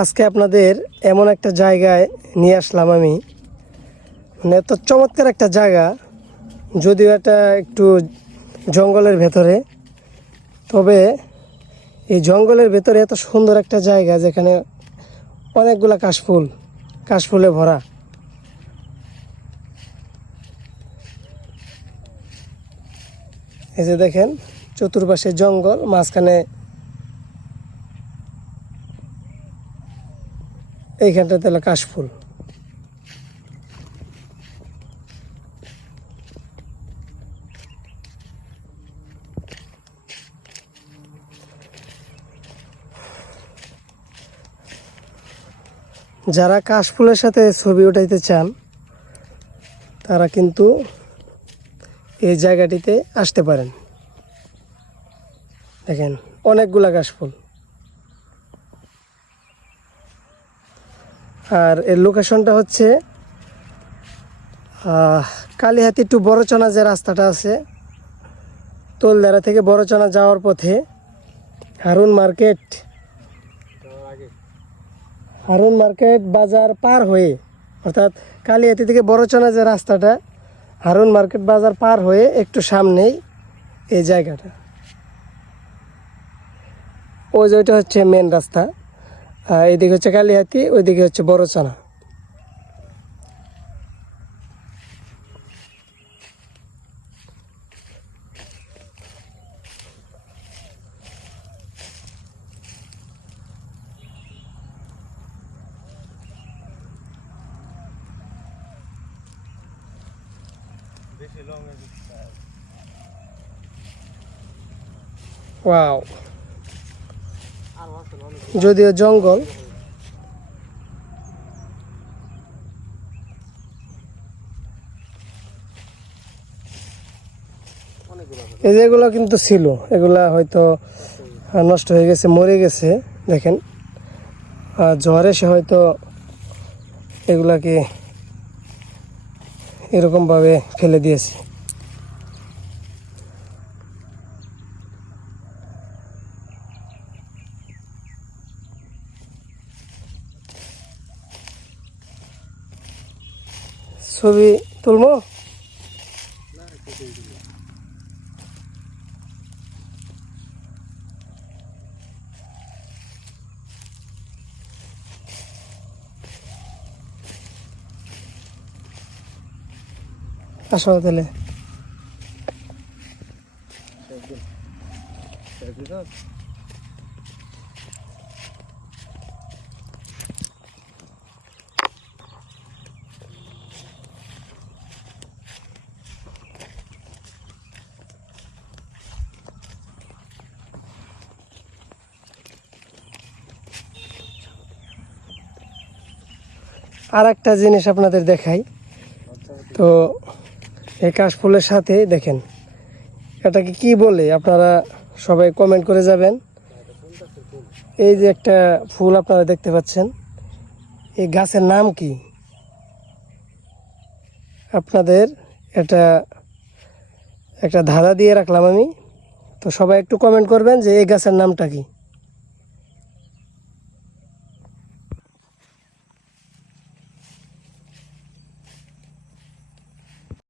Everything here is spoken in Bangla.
আজকে আপনাদের এমন একটা জায়গায় নিয়ে আসলাম আমি। মানে এত চমৎকার একটা জায়গা, যদিও এটা একটু জঙ্গলের ভেতরে। তবে এই জঙ্গলের ভেতরে এত সুন্দর একটা জায়গা যেখানে অনেকগুলা কাশফুল, কাশফুলে ভরা। এই যে দেখেন, চতুর্পাশে জঙ্গল, মাঝখানে এইখানটাতে হলো কাশফুল। যারা কাশফুলের সাথে ছবি উঠাইতে চান, তারা কিন্তু এই জায়গাটিতে আসতে পারেন। দেখেন, অনেকগুলা কাশফুল। আর এর লোকেশনটা হচ্ছে কালীহাতি টু বড়চনা যে রাস্তাটা আছে, তোলদারা থেকে বড়চনা যাওয়ার পথে হারুন মার্কেট। হারুন মার্কেট বাজার পার হয়ে, অর্থাৎ কালীহাতি থেকে বড়চনা যে রাস্তাটা, হারুন মার্কেট বাজার পার হয়ে একটু সামনেই এই জায়গাটা। ওই যে হচ্ছে মেন রাস্তা। আর এইদিকে হচ্ছে কালীহাতি ওইদিকে হচ্ছে বড়চনা ওয়াও যদিও জঙ্গল। এই যেগুলো কিন্তু ছিল, এগুলা হয়তো নষ্ট হয়ে গেছে, মরে গেছে, দেখেন। আর ঝড় এসে হয়তো এগুলাকে এরকমভাবে ফেলে দিয়েছে। ছবি তুলবো? আসো তাহলে। আর একটা জিনিস আপনাদের দেখাই। তো এই কাশফুলের সাথে দেখেন, এটাকে কি বলে আপনারা সবাই কমেন্ট করে যাবেন। এই যে একটা ফুল আপনারা দেখতে পাচ্ছেন, এই গাছের নাম কি? আপনাদের এটা একটা ধাঁধা দিয়ে রাখলাম আমি। তো সবাই একটু কমেন্ট করবেন যে এই গাছের নামটা কি?